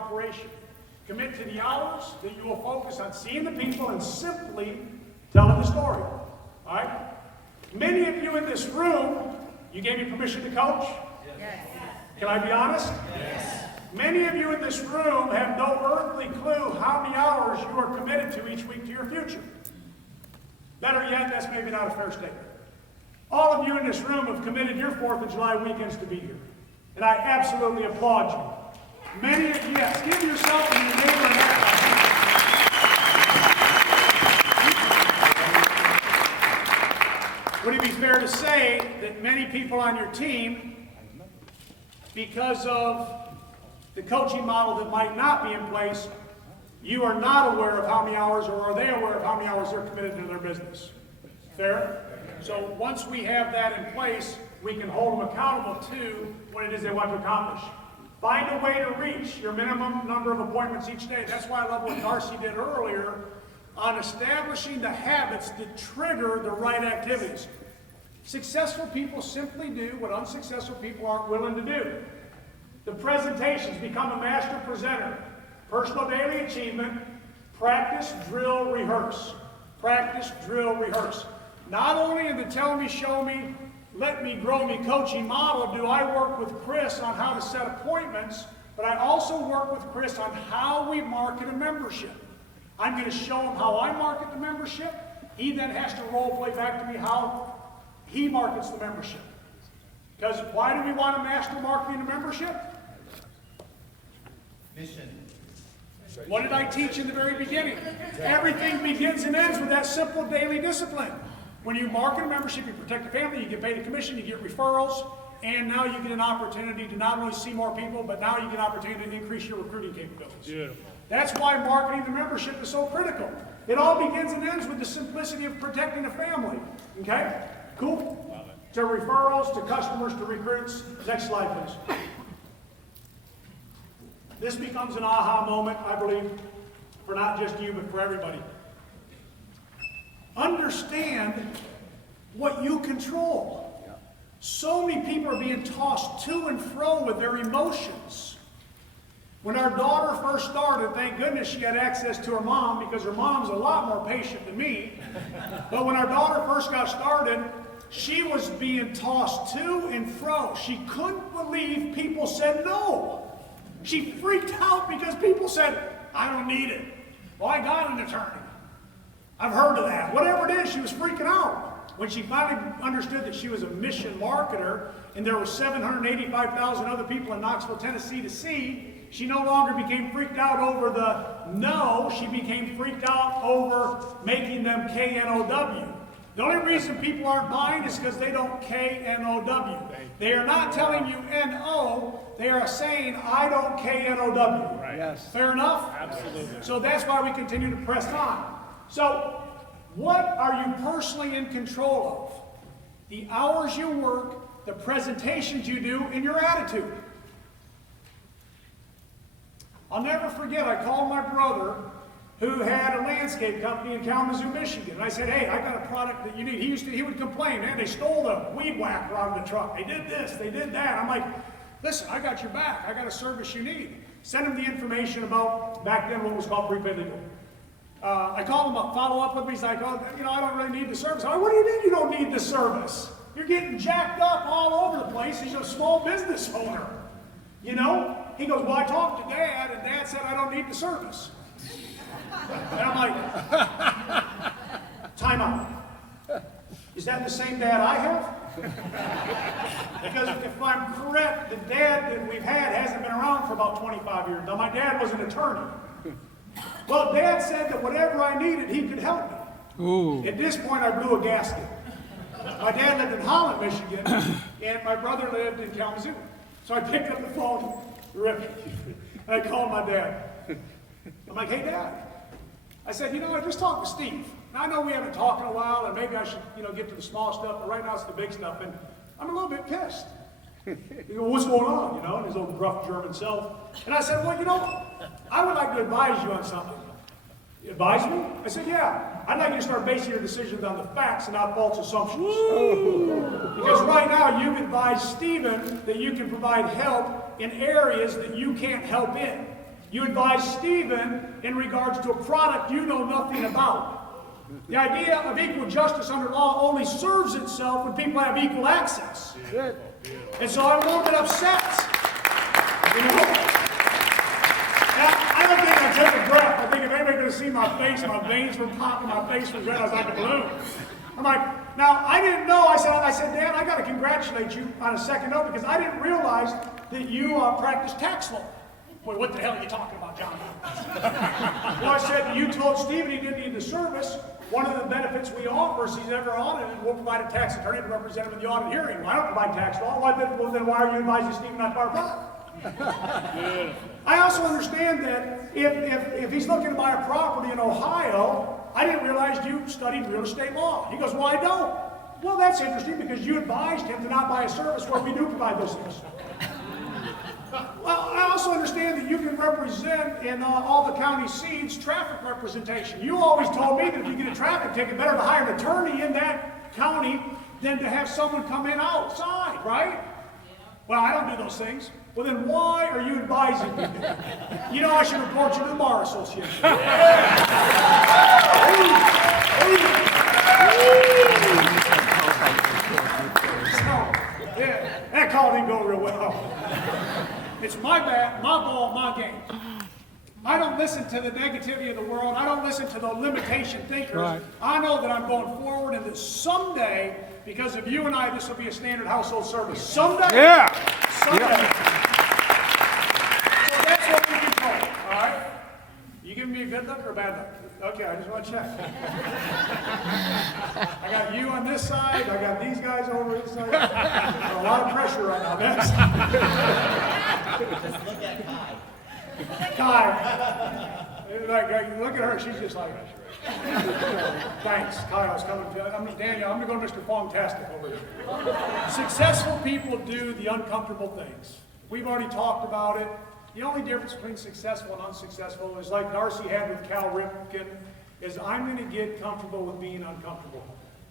operation. Commit to the hours that you will focus on seeing the people and simply telling the story. All right? Many of you in this room, you gave me permission to coach? Yes. Can I be honest? Yes. Many of you in this room have no earthly clue how many hours you are committed to each week to your future. Better yet, that's maybe not a fair statement. All of you in this room have committed your 4th of July weekends to be here. And I absolutely applaud you. Many of you, yes, give yourself and your neighbor an applause. Would it be fair to say that many people on your team, because of the coaching model that might not be in place, you are not aware of how many hours, or are they aware of how many hours they're committed to their business? Fair? So once we have that in place, we can hold them accountable to what it is they want to accomplish. Find a way to reach your minimum number of appointments each day. That's why I love what Darcy did earlier on establishing the habits that trigger the right activities. Successful people simply do what unsuccessful people aren't willing to do. The presentations, become a master presenter. Personal daily achievement, practice, drill, rehearse. Practice, drill, rehearse. Not only in the tell me, show me, let me grow me coaching model do I work with Chris on how to set appointments, but I also work with Chris on how we market a membership. I'm going to show him how I market the membership. He then has to role play back to me how he markets the membership. Because why do we want to master marketing a membership? Mission. What did I teach in the very beginning? Everything begins and ends with that simple daily discipline. When you market a membership, you protect the family, you get paid a commission, you get referrals, and now you get an opportunity to not only see more people, but now you get an opportunity to increase your recruiting capabilities. Beautiful. That's why marketing the membership is so critical. It all begins and ends with the simplicity of protecting a family. Okay? Cool? Love it. To referrals, to customers, to recruits. Next slide, please. This becomes an aha moment, I believe, for not just you, but for everybody. Understand what you control. So many people are being tossed to and fro with their emotions. When our daughter first started, thank goodness she had access to her mom, because her mom's a lot more patient than me. But when our daughter first got started, she was being tossed to and fro. She couldn't believe people said no. She freaked out because people said, I don't need it. Well, I got an attorney. I've heard of that. Whatever it is, she was freaking out. When she finally understood that she was a mission marketer and there were 785,000 other people in Knoxville, Tennessee to see, she no longer became freaked out over the no, she became freaked out over making them K-N-O-W. The only reason people aren't buying is because they don't K-N-O-W. They are not telling you N-O, they are saying, I don't K-N-O-W. Right. Yes. Fair enough? Absolutely. So that's why we continue to press on. So, what are you personally in control of? The hours you work, the presentations you do, and your attitude. I'll never forget, I called my brother who had a landscape company in Kalamazoo, Michigan. And I said, hey, I got a product that you need. He would complain, man, they stole the weed whacker out of the truck. They did this, they did that. I'm like, listen, I got your back. I got a service you need. Send him the information about, back then, what was called prepaid legal. I called him up, follow up with me. He's like, oh, I don't really need the service. I'm like, what do you mean you don't need the service? You're getting jacked up all over the place. He's a small business owner. He goes, well, I talked to Dad, and Dad said I don't need the service. And I'm like, time out. Is that the same dad I have? Because if I'm correct, the dad that we've had hasn't been around for about 25 years. Now, my dad was an attorney. Well, Dad said that whatever I needed, he could help me. Ooh. At this point, I blew a gasket. My dad lived in Holland, Michigan, and my brother lived in Kalamazoo. So I picked up the phone, and I called my dad. I'm like, hey, Dad. I said, I just talked to Steve. Now, I know we haven't talked in a while, and maybe I should, get to the small stuff, but right now it's the big stuff, and I'm a little bit pissed. He goes, what's going on, in his old rough German self. And I said, well, I would like to advise you on something. You advise me? I said, yeah. I'd like you to start basing your decisions on the facts and not false assumptions. Because right now you've advised Stephen that you can provide help in areas that you can't help in. You advise Stephen in regards to a product you know nothing about. The idea of equal justice under law only serves itself when people have equal access. And so I'm a little bit upset. You know? Now, I don't think I took a breath. I think if anybody could have seen my face, my veins were popping, my face was red, I was like a balloon. I'm like, now I didn't know, I said, Dan, I got to congratulate you on a second note because I didn't realize that you practice tax law. Boy, what the hell are you talking about, John? Well, I said, you told Stephen he didn't need the service. One of the benefits we offer is he's ever audited, we'll provide a tax attorney to represent him in the audit hearing. Well, I don't provide tax law. Then why are you advising Stephen not to buy a product? I also understand that if he's looking to buy a property in Ohio, I didn't realize you studied real estate law. He goes, well, I don't. Well, that's interesting because you advised him to not buy a service where we do provide those things. Well, I also understand that you can represent in all the county seats traffic representation. You always told me that if you get a traffic ticket, better to hire an attorney in that county than to have someone come in outside, right? Well, I don't do those things. Well, then why are you advising me? You know I should report you to the Bar Association. That call didn't go real well. It's my bat, my ball, my game. I don't listen to the negativity of the world. I don't listen to the limitation thinkers. Right. I know that I'm going forward and that someday, because of you and I, this will be a standard household service. Someday. Yeah. Someday. Yeah. So that's what we control. All right? You giving me a good look or a bad look? Okay, I just want to check. I got you on this side. I got these guys over this side. A lot of pressure right now. Next. Just look at Kai. Kai. Look at her. She's just like, thanks. Kai, I was coming to Daniel, I'm going to go to Mr. Fongtastic over here. Successful people do the uncomfortable things. We've already talked about it. The only difference between successful and unsuccessful is like Darcy had with Cal Ripken, is I'm going to get comfortable with being uncomfortable.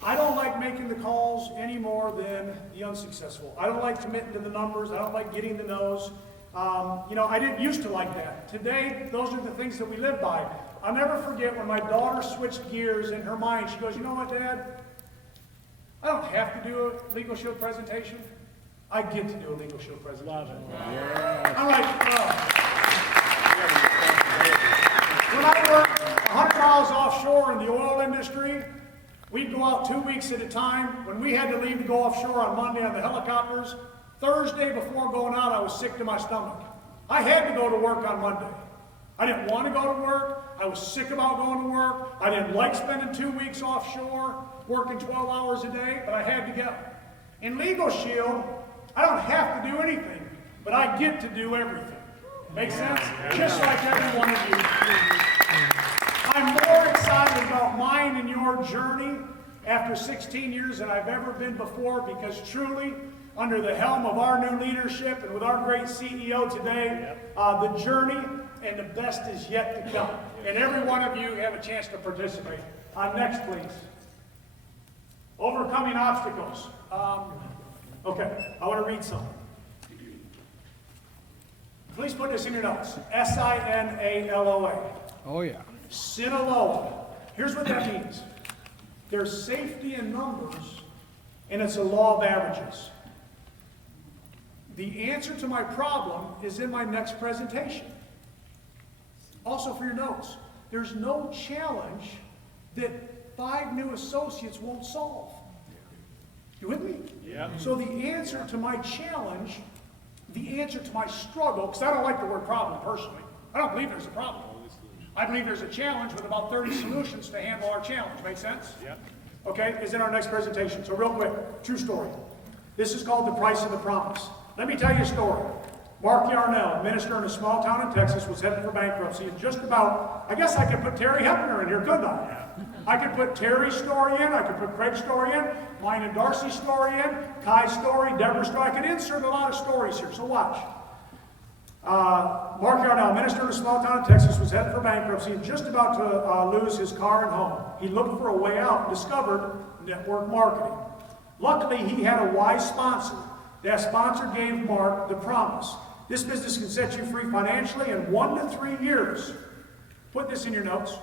I don't like making the calls any more than the unsuccessful. I don't like committing to the numbers. I don't like getting the no's. I didn't used to like that. Today, those are the things that we live by. I'll never forget when my daughter switched gears in her mind. She goes, you know what, Dad? I don't have to do a legal shield presentation. I get to do a legal shield presentation. Love it. Yeah. I'm like, when I worked 100 miles offshore in the oil industry, we'd go out 2 weeks at a time. When we had to leave to go offshore on Monday on the helicopters, Thursday before going out, I was sick to my stomach. I had to go to work on Monday. I didn't want to go to work. I was sick about going to work. I didn't like spending 2 weeks offshore, working 12 hours a day, but I had to go. In Legal Shield, I don't have to do anything, but I get to do everything. Make sense? Just like every one of you. I'm more excited about mine and your journey after 16 years than I've ever been before, because truly, under the helm of our new leadership and with our great CEO today, the journey and the best is yet to come. And every one of you have a chance to participate. Next, please. Overcoming obstacles. Okay, I want to read something. Please put this in your notes. Sinaloa. Oh, yeah. Sinaloa. Here's what that means. There's safety in numbers, and it's a law of averages. The answer to my problem is in my next presentation. Also for your notes, there's no challenge that 5 new associates won't solve. You with me? Yeah. So the answer to my challenge, the answer to my struggle, because I don't like the word problem personally. I don't believe there's a problem. I believe there's a challenge with about 30 solutions to handle our challenge. Make sense? Yeah. Okay, is in our next presentation. So real quick, true story. This is called The Price of the Promise. Let me tell you a story. Mark Yarnell, minister in a small town in Texas, was headed for bankruptcy. And just about, I guess I could put Terry Hepner in here, couldn't I? I could put Terry's story in, I could put Craig's story in, mine and Darcy's story in, Kai's story, Deborah's story. I could insert a lot of stories here, so watch. Mark Yarnell, minister in a small town in Texas, was headed for bankruptcy and just about to lose his car and home. He looked for a way out and discovered network marketing. Luckily, he had a wise sponsor. That sponsor gave Mark the promise This business can set you free financially in 1 to 3 years. Put this in your notes.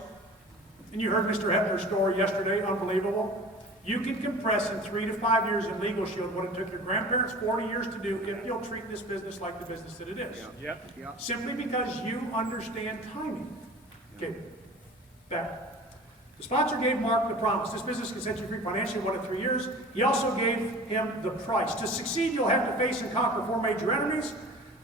And you heard Mr. Hebner's story yesterday, unbelievable. You can compress in 3 to 5 years in Legal Shield what it took your grandparents 40 years to do if you'll treat this business like the business that it is. Yep. Simply because you understand timing. Okay, back. The sponsor gave Mark the promise. This business can set you free financially in 1 to 3 years. He also gave him the price. To succeed, you'll have to face and conquer 4 major enemies.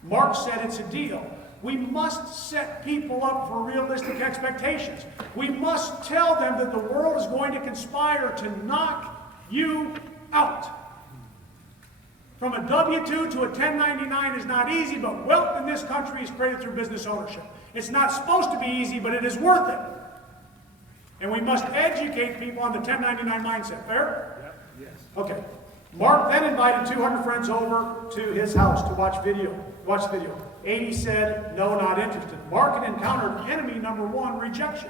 Mark said it's a deal. We must set people up for realistic expectations. We must tell them that the world is going to conspire to knock you out. From a W-2 to a 1099 is not easy, but wealth in this country is created through business ownership. It's not supposed to be easy, but it is worth it. And we must educate people on the 1099 mindset. Fair? Yep. Yes. Okay. Mark then invited 200 friends over to his house to watch video. 80 said, no, not interested. Mark had encountered enemy number 1, rejection.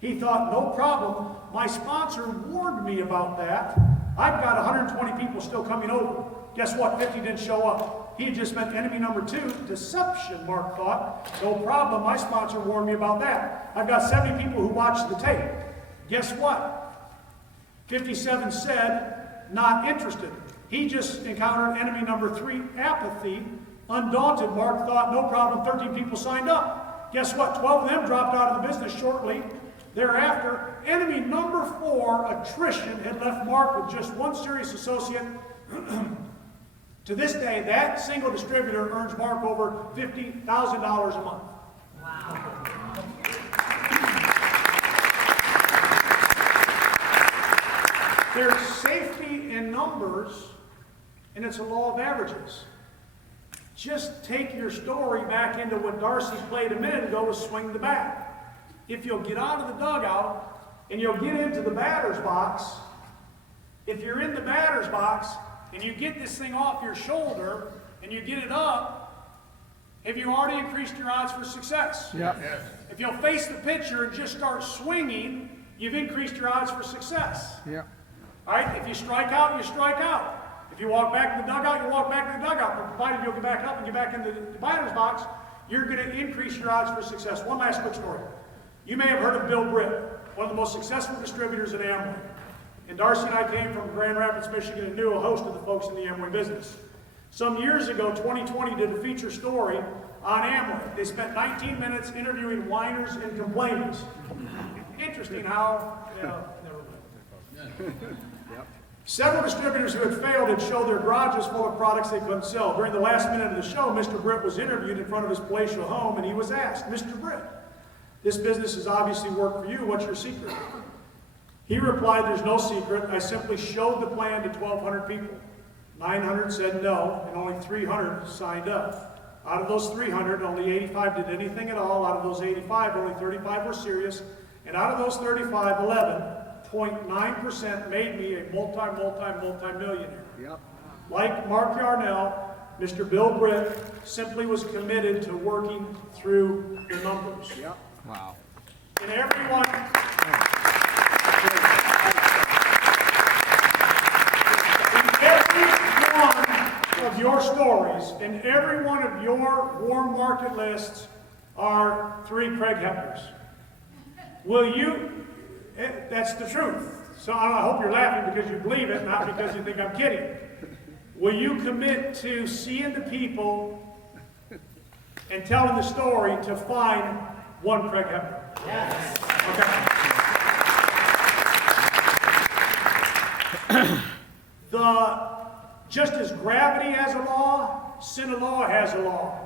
He thought, no problem. My sponsor warned me about that. I've got 120 people still coming over. Guess what? 50 didn't show up. He had just met enemy number 2, deception, Mark thought. No problem. My sponsor warned me about that. I've got 70 people who watched the tape. Guess what? 57 said, not interested. He just encountered enemy number 3, apathy. Undaunted, Mark thought, no problem, 13 people signed up. Guess what? 12 of them dropped out of the business shortly thereafter. Enemy number 4, attrition, had left Mark with just 1 serious associate. To this day, that single distributor earns Mark over $50,000 a month. Wow. There's safety in numbers, and it's a law of averages. Just take your story back into what Darcy played a minute ago with swing the bat. If you'll get out of the dugout and you'll get into the batter's box, if you're in the batter's box and you get this thing off your shoulder and you get it up, have you already increased your odds for success? Yeah. Yes. If you'll face the pitcher and just start swinging, you've increased your odds for success. Yeah. All right? If you strike out, you strike out. If you walk back to the dugout, you walk back to the dugout. But provided you'll get back up and get back in the batter's box, you're going to increase your odds for success. One last quick story. You may have heard of Bill Britt, one of the most successful distributors in Amway. And Darcy and I came from Grand Rapids, Michigan, and knew a host of the folks in the Amway business. Some years ago, 2020 did a feature story on Amway. They spent 19 minutes interviewing whiners and complainers. Interesting how, never mind. Several distributors who had failed had showed their garages full of products they couldn't sell. During the last minute of the show, Mr. Britt was interviewed in front of his palatial home, and he was asked, Mr. Britt, this business has obviously worked for you. What's your secret? He replied, there's no secret. I simply showed the plan to 1,200 people. 900 said no, and only 300 signed up. Out of those 300, only 85 did anything at all. Out of those 85, only 35 were serious. And out of those 35, 11.9% made me a multi-millionaire. Yep. Like Mark Yarnell, Mr. Bill Britt simply was committed to working through the numbers. Yep. Wow. And everyone, of your stories and every one of your warm market lists are 3 Craig Hepners. Will you, that's the truth. So I hope you're laughing because you believe it, not because you think I'm kidding. Will you commit to seeing the people and telling the story to find 1 Craig Hepner? Yes. Okay. Just as gravity has a law, sin of law has a law.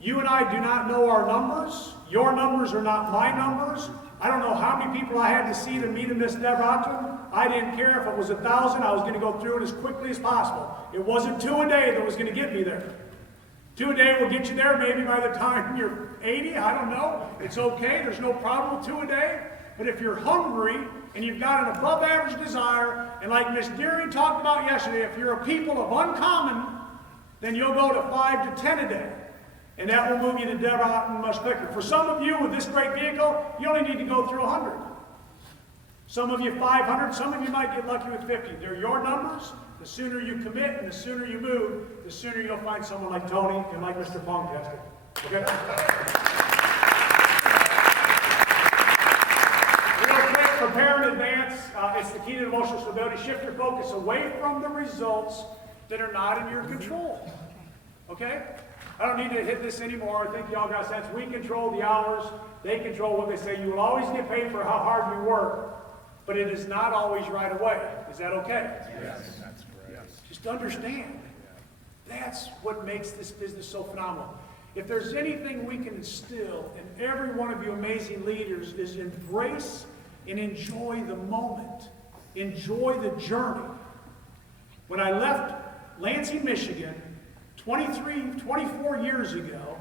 You and I do not know our numbers. Your numbers are not my numbers. I don't know how many people I had to see to meet in this Devatum. I didn't care if it was 1,000. I was going to go through it as quickly as possible. It wasn't 2 a day that was going to get me there. 2 a day will get you there maybe by the time you're 80. I don't know. It's okay. There's no problem with 2 a day. But if you're hungry and you've got an above average desire, and like Miss Deering talked about yesterday, if you're a people of uncommon, then you'll go to 5 to 10 a day. And that will move you to Devatum much quicker. For some of you with this great vehicle, you only need to go through 100. Some of you 500, some of you might get lucky with 50. They're your numbers. the sooner you commit and the sooner you move, the sooner you'll find someone like Tony and like Mr. Funk tested. Okay? Real quick, prepare in advance. It's the key to emotional stability. Shift your focus away from the results that are not in your control. Okay? I don't need to hit this anymore. I think y'all got a sense. We control the hours. They control what they say. You will always get paid for how hard you work, but it is not always right away. Is that okay? Yes, that's correct. Yes. Just understand. That's what makes this business so phenomenal. If there's anything we can instill in every one of you amazing leaders is embrace and enjoy the moment. Enjoy the journey. When I left Lansing, Michigan, 24 years ago,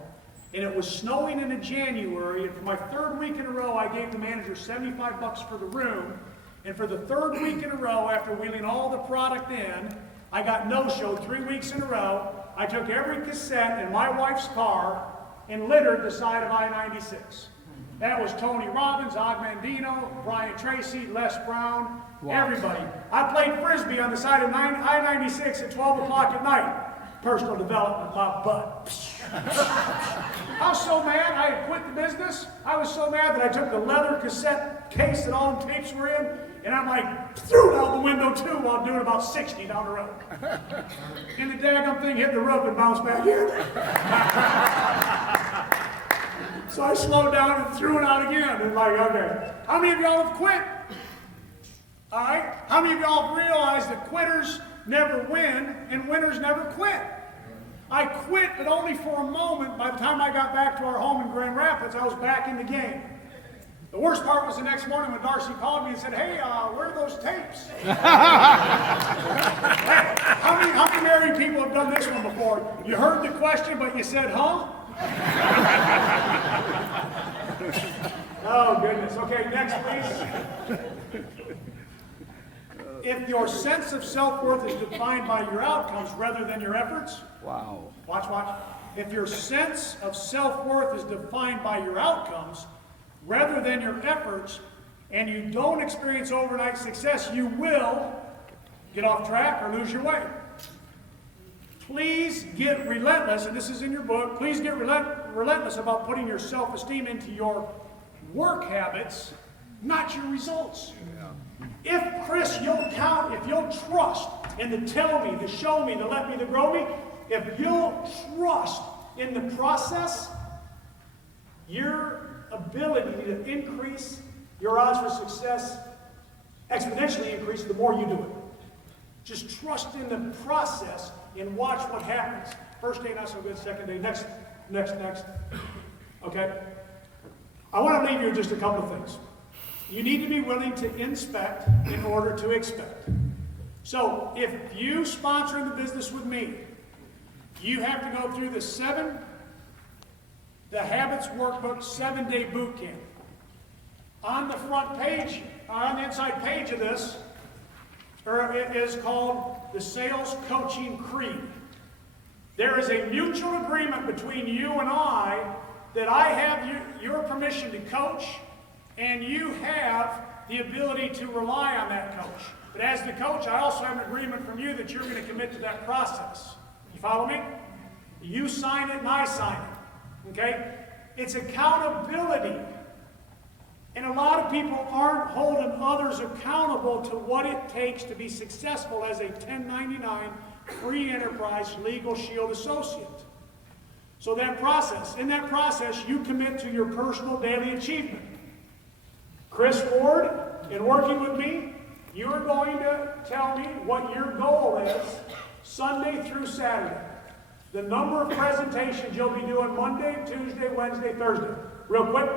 and it was snowing in January, and for my third week in a row, I gave the manager $75 for the room, and for the third week in a row, after wheeling all the product in, I got no-showed 3 weeks in a row. I took every cassette in my wife's car and littered the side of I-96. That was Tony Robbins, Og Mandino, Brian Tracy, Les Brown, everybody. I played Frisbee on the side of I-96 at 12 o'clock at night. Personal development, my butt. I was so mad I had quit the business. I was so mad that I took the leather cassette case that all the tapes were in, and I'm like, threw it out the window too while doing about 60 down the road. And the daggum thing hit the roof and bounced back in. So I slowed down and threw it out again. And like, okay, how many of y'all have quit? All right, how many of y'all have realized that quitters never win and winners never quit? I quit, but only for a moment. By the time I got back to our home in Grand Rapids, I was back in the game. The worst part was the next morning when Darcy called me and said, hey, where are those tapes? How many married people have done this one before? You heard the question, but you said, huh? Oh, goodness. Okay, next, please. If your sense of self-worth is defined by your outcomes rather than your efforts, Wow. Watch. If your sense of self-worth is defined by your outcomes rather than your efforts, and you don't experience overnight success, you will get off track or lose your way. Please get relentless, and this is in your book, please get relentless about putting your self-esteem into your work habits, not your results. If, Chris, you'll count, if you'll trust in the tell me, the show me, the let me, the grow me, if you'll trust in the process, your ability to increase your odds for success exponentially increase the more you do it. Just trust in the process and watch what happens. First day, not so good. Second day, next. Okay? I want to leave you with just a couple of things. You need to be willing to inspect in order to expect. So, if you sponsor in the business with me, you have to go through the Habits Workbook 7-day boot camp. On the front page, on the inside page of this, it is called the Sales Coaching Creed. There is a mutual agreement between you and I that I have your permission to coach, and you have the ability to rely on that coach. But as the coach, I also have an agreement from you that you're going to commit to that process. You follow me? You sign it and I sign it. Okay? It's accountability. And a lot of people aren't holding others accountable to what it takes to be successful as a 1099 free enterprise legal shield associate. So in that process, you commit to your personal daily achievement. Chris Ward, in working with me, you are going to tell me what your goal is Sunday through Saturday. The number of presentations you'll be doing Monday, Tuesday, Wednesday, Thursday. Real quick,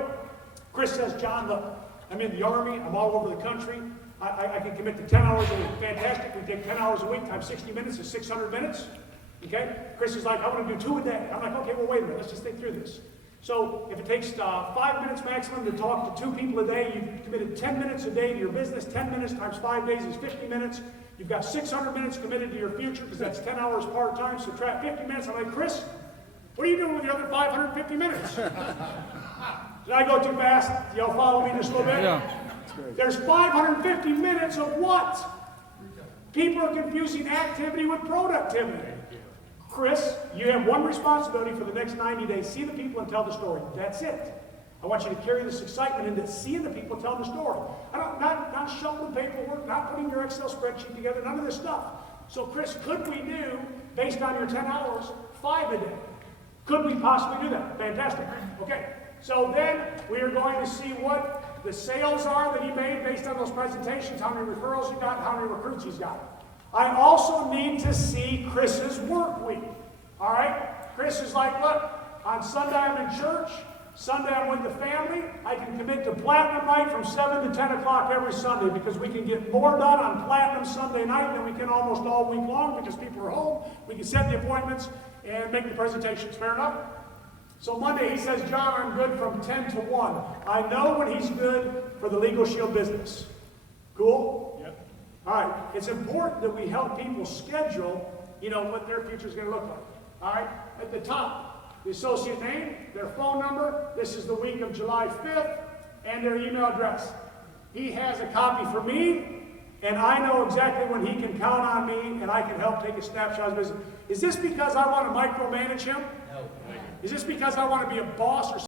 Chris says, John, look, I'm in the Army, I'm all over the country, I can commit to 10 hours a week. Fantastic, we take 10 hours a week times 60 minutes is 600 minutes. Okay? Chris is like, I want to do 2 a day. I'm like, okay, well, wait a minute, let's just think through this. So if it takes 5 minutes maximum to talk to 2 people a day, you've committed 10 minutes a day to your business. 10 minutes times 5 days is 50 minutes. You've got 600 minutes committed to your future because that's 10 hours part-time. So subtract 50 minutes. I'm like, Chris, what are you doing with the other 550 minutes? Did I go too fast? Y'all follow me just a little bit? Yeah. There's 550 minutes of what? People are confusing activity with productivity. Chris, you have one responsibility for the next 90 days. See the people and tell the story. That's it. I want you to carry this excitement into seeing the people tell the story. Not shuffling paperwork, not putting your Excel spreadsheet together, none of this stuff. So Chris, could we do, based on your 10 hours, 5 a day? Could we possibly do that? Fantastic. Okay. So then we are going to see what the sales are that he made based on those presentations, how many referrals he got, how many recruits he's got. I also need to see Chris's work week. All right? Chris is like, look, on Sunday I'm in church. Sunday I'm with the family. I can commit to platinum night from 7 to 10 o'clock every Sunday because we can get more done on platinum Sunday night than we can almost all week long because people are home. We can set the appointments and make the presentations. Fair enough? So Monday he says, John, I'm good from 10 to 1. I know when he's good for the Legal Shield business. Cool? Yep. All right. It's important that we help people schedule, what their future is going to look like. All right? At the top, the associate name, their phone number, this is the week of July 5th, and their email address. He has a copy for me, and I know exactly when he can count on me, and I can help take a snapshot of his business. Is this because I want to micromanage him? No. Is this because I want to be a boss or